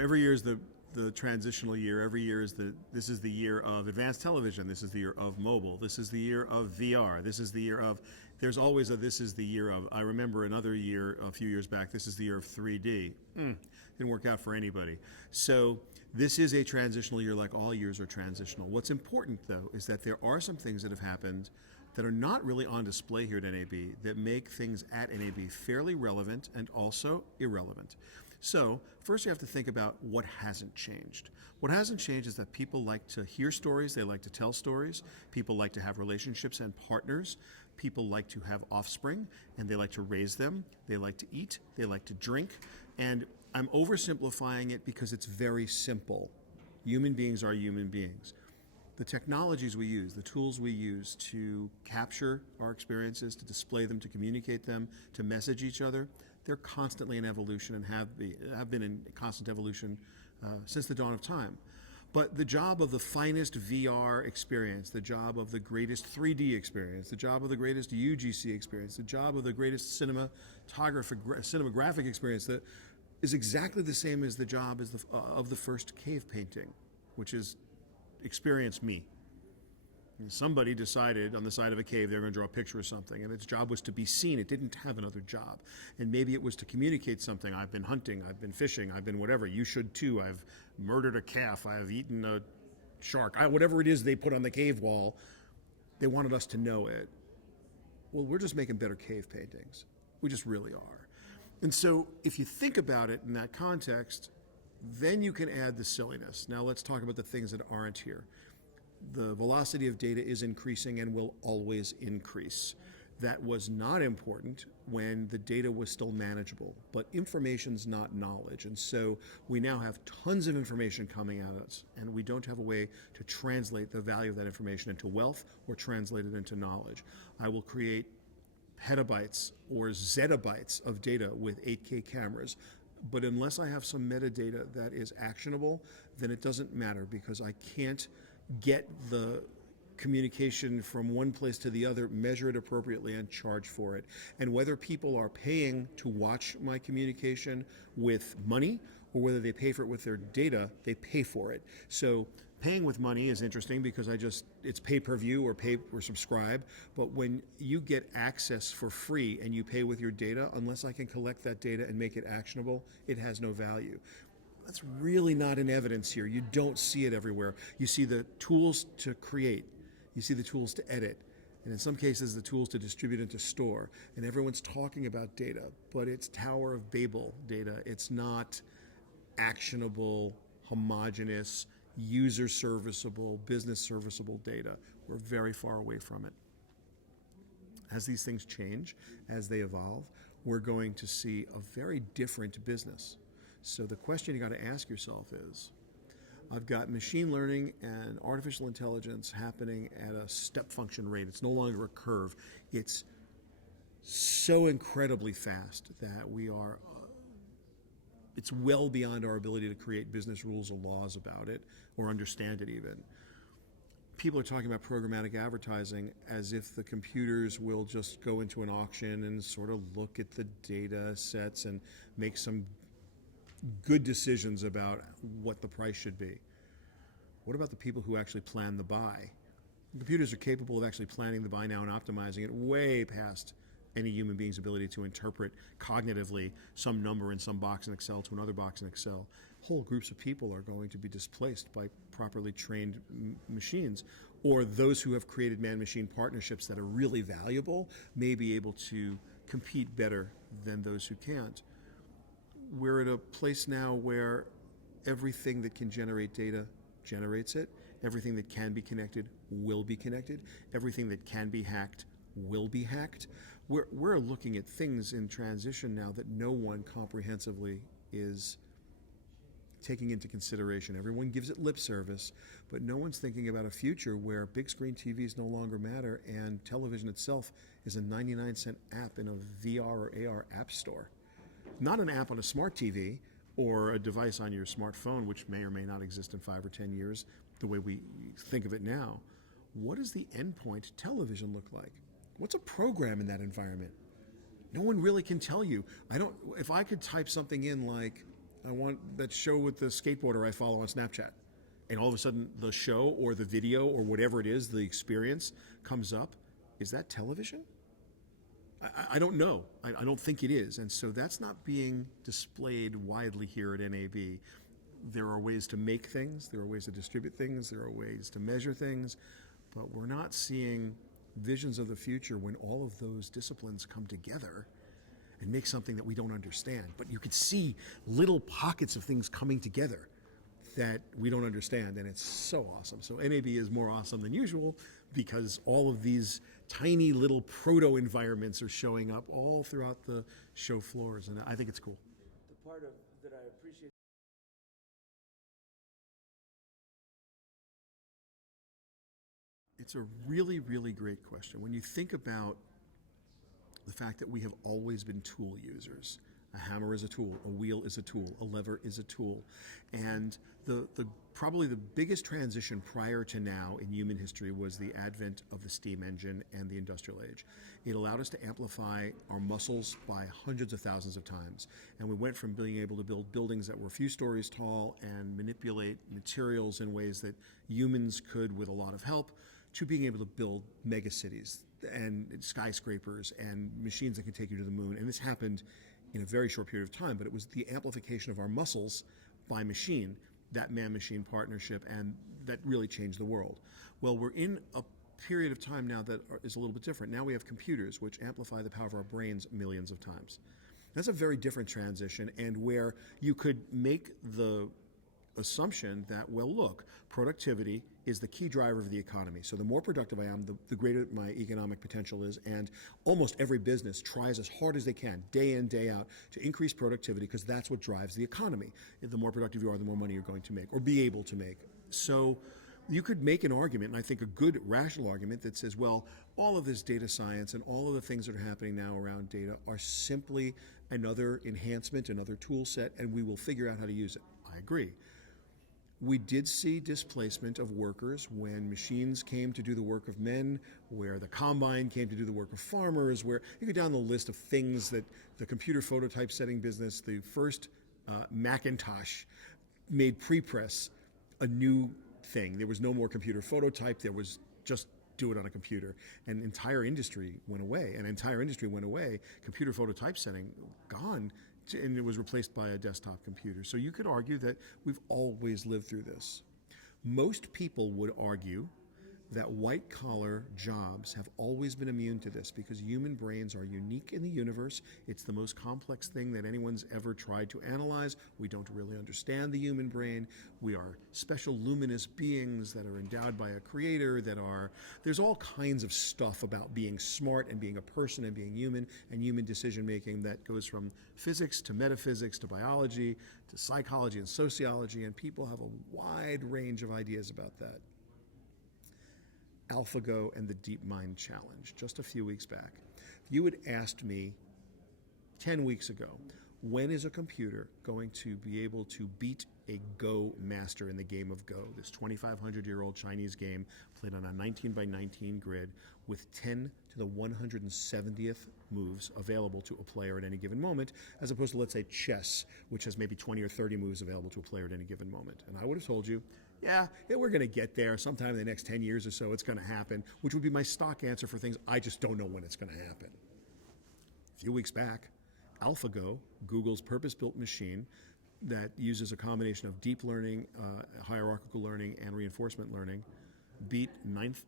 every year is the transitional year. Every year is this is the year of advanced television. This is the year of mobile. This is the year of VR. This is the year of. There's always a this is the year of. I remember another year a few years back. This is the year of 3D. Didn't work out for anybody. So this is a transitional year, like all years are transitional. What's important though is that there are some things that have happened that are not really on display here at NAB that make things at NAB fairly relevant and also irrelevant. So first you have to think about what hasn't changed. What hasn't changed is that people like to hear stories, they like to tell stories, people like to have relationships and partners, people like to have offspring, and they like to raise them, they like to eat, they like to drink, and I'm oversimplifying it because it's very simple. Human beings are human beings. The technologies we use, the tools we use to capture our experiences, to display them, to communicate them, to message each other, they're constantly in evolution and have been in constant evolution since the dawn of time. But the job of the finest VR experience, the job of the greatest 3D experience, the job of the greatest UGC experience, the job of the greatest cinematographic experience that is exactly the same as the job as of the first cave painting, which is experience me. Somebody decided on the side of a cave they were going to draw a picture of something, and its job was to be seen. It didn't have another job. And maybe it was to communicate something. I've been hunting, I've been fishing, I've been whatever. You should too. I've murdered a calf, I've eaten a shark. Whatever it is they put on the cave wall, they wanted us to know it. Well, we're just making better cave paintings. We just really are. And so if you think about it in that context, then you can add the silliness. Now let's talk about the things that aren't here. The velocity of data is increasing and will always increase. That was not important when the data was still manageable, but information's not knowledge. And so we now have tons of information coming at us, and we don't have a way to translate the value of that information into wealth or translate it into knowledge. I will create petabytes or zettabytes of data with 8K cameras. But unless I have some metadata that is actionable, then it doesn't matter because I can't get the communication from one place to the other, measure it appropriately, and charge for it. And whether people are paying to watch my communication with money or whether they pay for it with their data, they pay for it. So paying with money is interesting because it's pay-per-view or pay or subscribe. But when you get access for free and you pay with your data, unless I can collect that data and make it actionable, it has no value. That's really not in evidence here. You don't see it everywhere. You see the tools to create. You see the tools to edit. And in some cases, the tools to distribute and to store. And everyone's talking about data, but it's Tower of Babel data. It's not actionable, homogeneous, user serviceable, business serviceable data. We're very far away from it. As these things change, as they evolve, we're going to see a very different business. So the question you got to ask yourself is, I've got machine learning and artificial intelligence happening at a step function rate. It's no longer a curve. It's so incredibly fast that it's well beyond our ability to create business rules or laws about it or understand it even. People are talking about programmatic advertising as if the computers will just go into an auction and sort of look at the data sets and make some good decisions about what the price should be. What about the people who actually plan the buy? Computers are capable of actually planning the buy now and optimizing it way past any human being's ability to interpret cognitively some number in some box in Excel to another box in Excel. Whole groups of people are going to be displaced by properly trained machines, or those who have created man-machine partnerships that are really valuable may be able to compete better than those who can't. We're at a place now where everything that can generate data generates it. Everything that can be connected will be connected. Everything that can be hacked will be hacked. We're looking at things in transition now that no one comprehensively is taking into consideration. Everyone gives it lip service, but no one's thinking about a future where big screen TVs no longer matter and television itself is a 99-cent app in a VR or AR app store. Not an app on a smart TV or a device on your smartphone, which may or may not exist in 5 or 10 years, the way we think of it now. What does the endpoint television look like? What's a program in that environment? No one really can tell you. If I could type something in like I want that show with the skateboarder I follow on Snapchat. And all of a sudden, the show or the video or whatever it is, the experience comes up. Is that television? I don't know. I don't think it is. And so that's not being displayed widely here at NAB. There are ways to make things, there are ways to distribute things, there are ways to measure things, but we're not seeing visions of the future when all of those disciplines come together and make something that we don't understand. But you could see little pockets of things coming together that we don't understand, and it's so awesome. So NAB is more awesome than usual because all of these tiny little proto environments are showing up all throughout the show floors, and I think it's cool. The part of that I appreciate. It's a really, really great question. When you think about the fact that we have always been tool users, a hammer is a tool, a wheel is a tool, a lever is a tool. And the probably the biggest transition prior to now in human history was the advent of the steam engine and the industrial age. It allowed us to amplify our muscles by hundreds of thousands of times. And we went from being able to build buildings that were a few stories tall and manipulate materials in ways that humans could with a lot of help, to being able to build megacities and skyscrapers and machines that can take you to the moon. And this happened in a very short period of time, but it was the amplification of our muscles by machine, that man-machine partnership, and that really changed the world. Well, we're in a period of time now that is a little bit different. Now we have computers which amplify the power of our brains millions of times. That's a very different transition, and where you could make the assumption that, well, look, productivity is the key driver of the economy. So the more productive I am, the greater my economic potential is, and almost every business tries as hard as they can, day in, day out, to increase productivity because that's what drives the economy. The more productive you are, the more money you're going to make, or be able to make. So you could make an argument, and I think a good rational argument, that says, well, all of this data science and all of the things that are happening now around data are simply another enhancement, another tool set, and we will figure out how to use it. I agree. We did see displacement of workers when machines came to do the work of men, where the combine came to do the work of farmers, where you go down the list of things that the computer phototype setting business, the first Macintosh made pre-press a new thing. There was no more computer phototype, there was just do it on a computer. And entire industry went away. Computer phototype setting, gone. And it was replaced by a desktop computer. So you could argue that we've always lived through this. Most people would argue that white-collar jobs have always been immune to this because human brains are unique in the universe. It's the most complex thing that anyone's ever tried to analyze. We don't really understand the human brain. We are special luminous beings that are endowed by a creator, there's all kinds of stuff about being smart and being a person and being human and human decision-making that goes from physics to metaphysics to biology to psychology and sociology, and people have a wide range of ideas about that. AlphaGo and the DeepMind Challenge, just a few weeks back. If you had asked me 10 weeks ago, when is a computer going to be able to beat a Go master in the game of Go, this 2,500-year-old Chinese game played on a 19 by 19 grid with 10 to the 170th moves available to a player at any given moment, as opposed to, let's say, chess, which has maybe 20 or 30 moves available to a player at any given moment. And I would have told you, yeah, we're going to get there sometime in the next 10 years or so. It's going to happen, which would be my stock answer for things I just don't know when it's going to happen. A few weeks back, AlphaGo, Google's purpose-built machine that uses a combination of deep learning, hierarchical learning, and reinforcement learning, beat ninth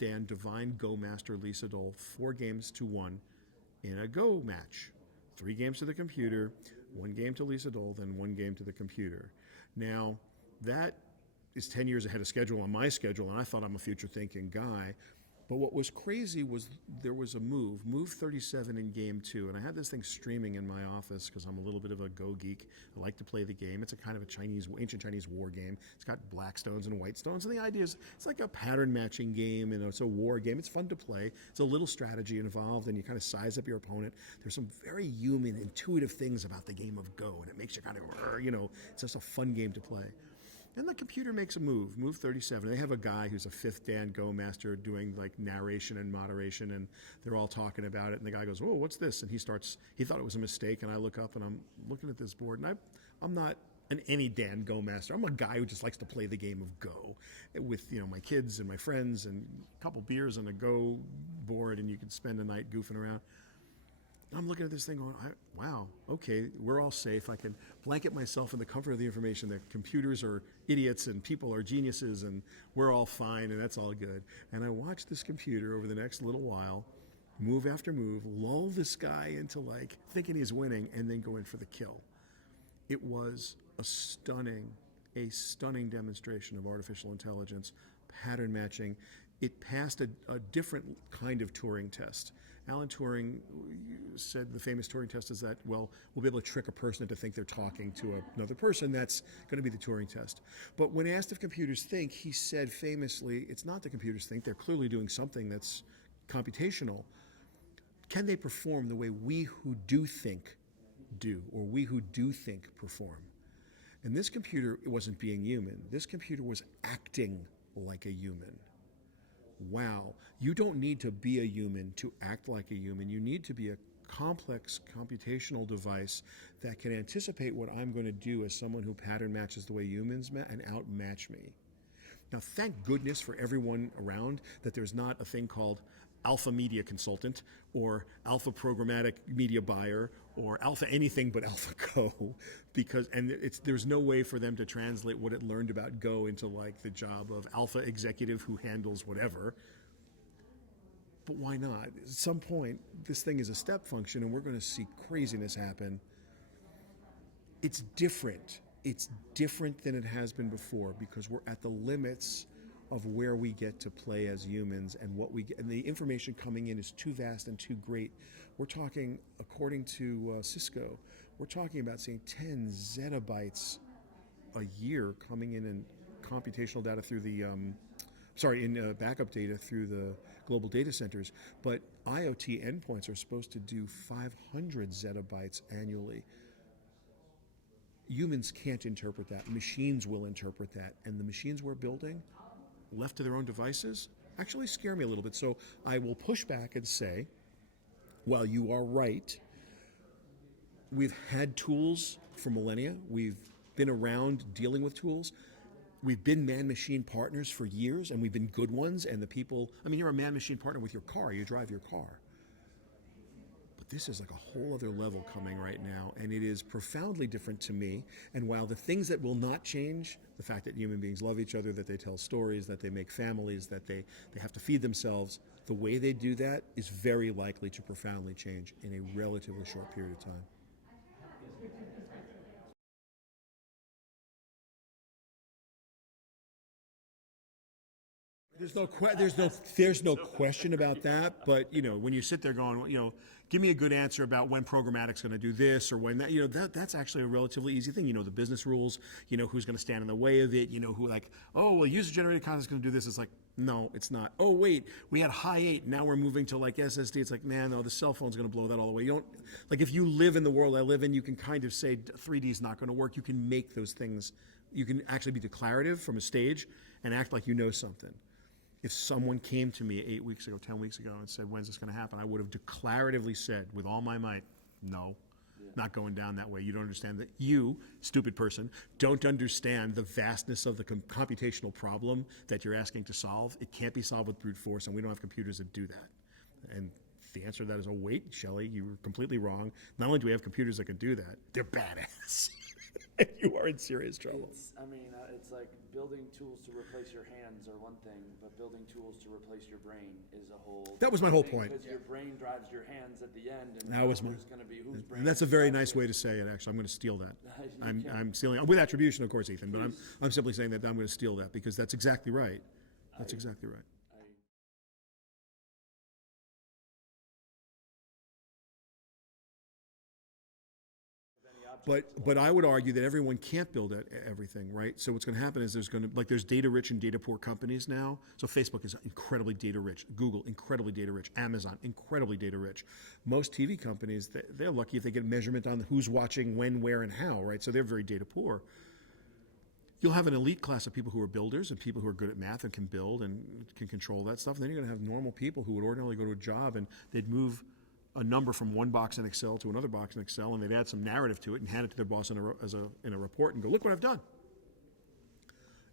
Dan Divine Go Master Lisa Dole 4-1 in a Go match. 3 games to the computer, 1 game to Lisa Dole, then 1 game to the computer. Now, that is 10 years ahead of schedule on my schedule, and I thought I'm a future-thinking guy. But what was crazy was there was a move 37 in game 2, and I had this thing streaming in my office because I'm a little bit of a Go geek. I like to play the game. It's a kind of ancient Chinese war game. It's got black stones and white stones, and the idea is it's like a pattern matching game, and it's a war game. It's fun to play. It's a little strategy involved, and you kind of size up your opponent. There's some very human, intuitive things about the game of Go, and it makes you kind of, it's just a fun game to play. And the computer makes a move 37. They have a guy who's a fifth Dan Go master doing like narration and moderation, and they're all talking about it. And the guy goes, "Oh, what's this?" And he thought it was a mistake. And I look up and I'm looking at this board, and I'm not any Dan Go master. I'm a guy who just likes to play the game of Go with, my kids and my friends and a couple beers on a Go board, and you can spend a night goofing around. I'm looking at this thing going, wow, okay, we're all safe. I can blanket myself in the comfort of the information that computers are idiots and people are geniuses and we're all fine and that's all good. And I watched this computer over the next little while, move after move, lull this guy into like thinking he's winning and then go in for the kill. It was a stunning demonstration of artificial intelligence, pattern matching. It passed a different kind of Turing test. Alan Turing said the famous Turing test is that, well, we'll be able to trick a person to think they're talking to another person. That's going to be the Turing test. But when asked if computers think, he said famously, it's not the computers think. They're clearly doing something that's computational. Can they perform the way we who do think do, or we who do think perform? And this computer, it wasn't being human. This computer was acting like a human. Wow, you don't need to be a human to act like a human. You need to be a complex computational device that can anticipate what I'm going to do as someone who pattern matches the way humans and outmatch me. Now, thank goodness for everyone around that there's not a thing called alpha media consultant or alpha programmatic media buyer or alpha anything but alpha Go, because there's no way for them to translate what it learned about Go into like the job of alpha executive who handles whatever. But why not? At some point, this thing is a step function and we're going to see craziness happen. It's different. It's different than it has been before because we're at the limits of where we get to play as humans and what we get, and the information coming in is too vast and too great. We're talking, according to Cisco, we're talking about seeing 10 zettabytes a year coming in computational data through the, backup data through the global data centers. But IoT endpoints are supposed to do 500 zettabytes annually. Humans can't interpret that. Machines will interpret that. And the machines we're building, left to their own devices, actually scare me a little bit. So I will push back and say, while you are right, we've had tools for millennia. We've been around dealing with tools. We've been man-machine partners for years, and we've been good ones. And the people, you're a man-machine partner with your car. You drive your car. But this is like a whole other level coming right now, and it is profoundly different to me. And while the things that will not change, the fact that human beings love each other, that they tell stories, that they make families, that they have to feed themselves, the way they do that is very likely to profoundly change in a relatively short period of time. There's no question about that. But when you sit there going, give me a good answer about when programmatic's going to do this or when that, that's actually a relatively easy thing. The business rules. Who's going to stand in the way of it. Who like, oh well, user-generated content's going to do this. It's like, no, it's not. Oh wait, we had high 8. Now we're moving to like SSD. It's like, man, no, the cell phone's going to blow that all away. You don't like if you live in the world I live in, you can kind of say 3D is not going to work. You can make those things. You can actually be declarative from a stage and act like you know something. If someone came to me 8 weeks ago, 10 weeks ago, and said, when's this going to happen? I would have declaratively said, with all my might, no, not going down that way. You don't understand that. You, stupid person, don't understand the vastness of the computational problem that you're asking to solve. It can't be solved with brute force, and we don't have computers that do that. And the answer to that is, oh, wait, Shelly, you were completely wrong. Not only do we have computers that can do that, they're badass. You are in serious trouble. It's like building tools to replace your hands are one thing, but building tools to replace your brain is a whole. That was my whole point. Because your brain drives your hands at the end, and that was who's going to be whose brain. And that's a very nice way to say it. Actually, I'm going to steal that. I'm stealing with attribution, of course, Ethan. But I'm simply saying that I'm going to steal that because that's exactly right. That's exactly right. But I would argue that everyone can't build everything, right? So what's going to happen is there's data rich and data poor companies now. So Facebook is incredibly data rich, Google incredibly data rich, Amazon incredibly data rich. Most TV companies, they're lucky if they get measurement on who's watching, when, where, and how, right? So they're very data poor. you'll have an elite class of people who are builders and people who are good at math and can build and can control that stuff. And then you're going to have normal people who would ordinarily go to a job and they'd move a number from one box in Excel to another box in Excel, and they'd add some narrative to it and hand it to their boss in a report and go, look what I've done.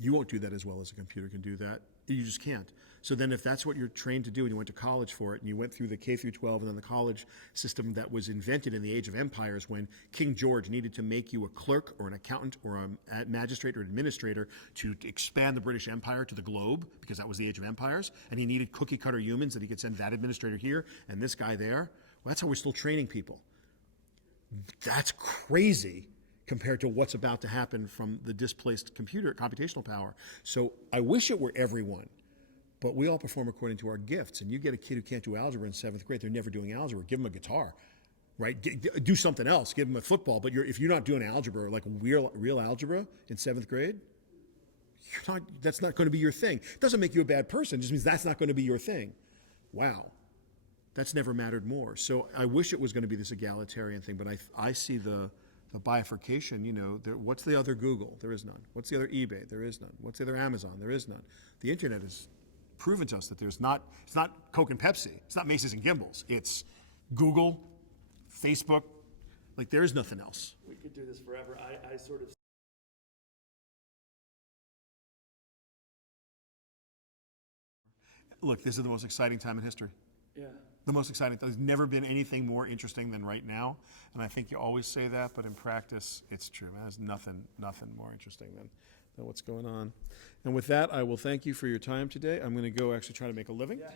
You won't do that as well as a computer can do that. You just can't. So then if that's what you're trained to do and you went to college for it and you went through the K through 12 and then the college system that was invented in the age of empires when King George needed to make you a clerk or an accountant or a magistrate or administrator to expand the British Empire to the globe, because that was the age of empires, and he needed cookie cutter humans that he could send that administrator here and this guy there. Well, that's how we're still training people. That's crazy compared to what's about to happen from the displaced computational power. So I wish it were everyone, but we all perform according to our gifts. And you get a kid who can't do algebra in 7th grade, they're never doing algebra. Give them a guitar, right? Do something else. Give them a football. But if you're not doing algebra, like real algebra in 7th grade, that's not going to be your thing. It doesn't make you a bad person. It just means that's not going to be your thing. Wow. That's never mattered more. So I wish it was going to be this egalitarian thing, but I see the bifurcation. What's the other Google? There is none. What's the other eBay? There is none. What's the other Amazon? There is none. The internet has proven to us that it's not Coke and Pepsi. It's not Macy's and Gimbels. It's Google, Facebook. Like, there is nothing else. We could do this forever. I sort of Look, this is the most exciting time in history. Yeah. The most exciting. There's never been anything more interesting than right now. And I think you always say that, but in practice, it's true. There's nothing more interesting than what's going on. And with that, I will thank you for your time today. I'm going to go actually try to make a living. Yeah.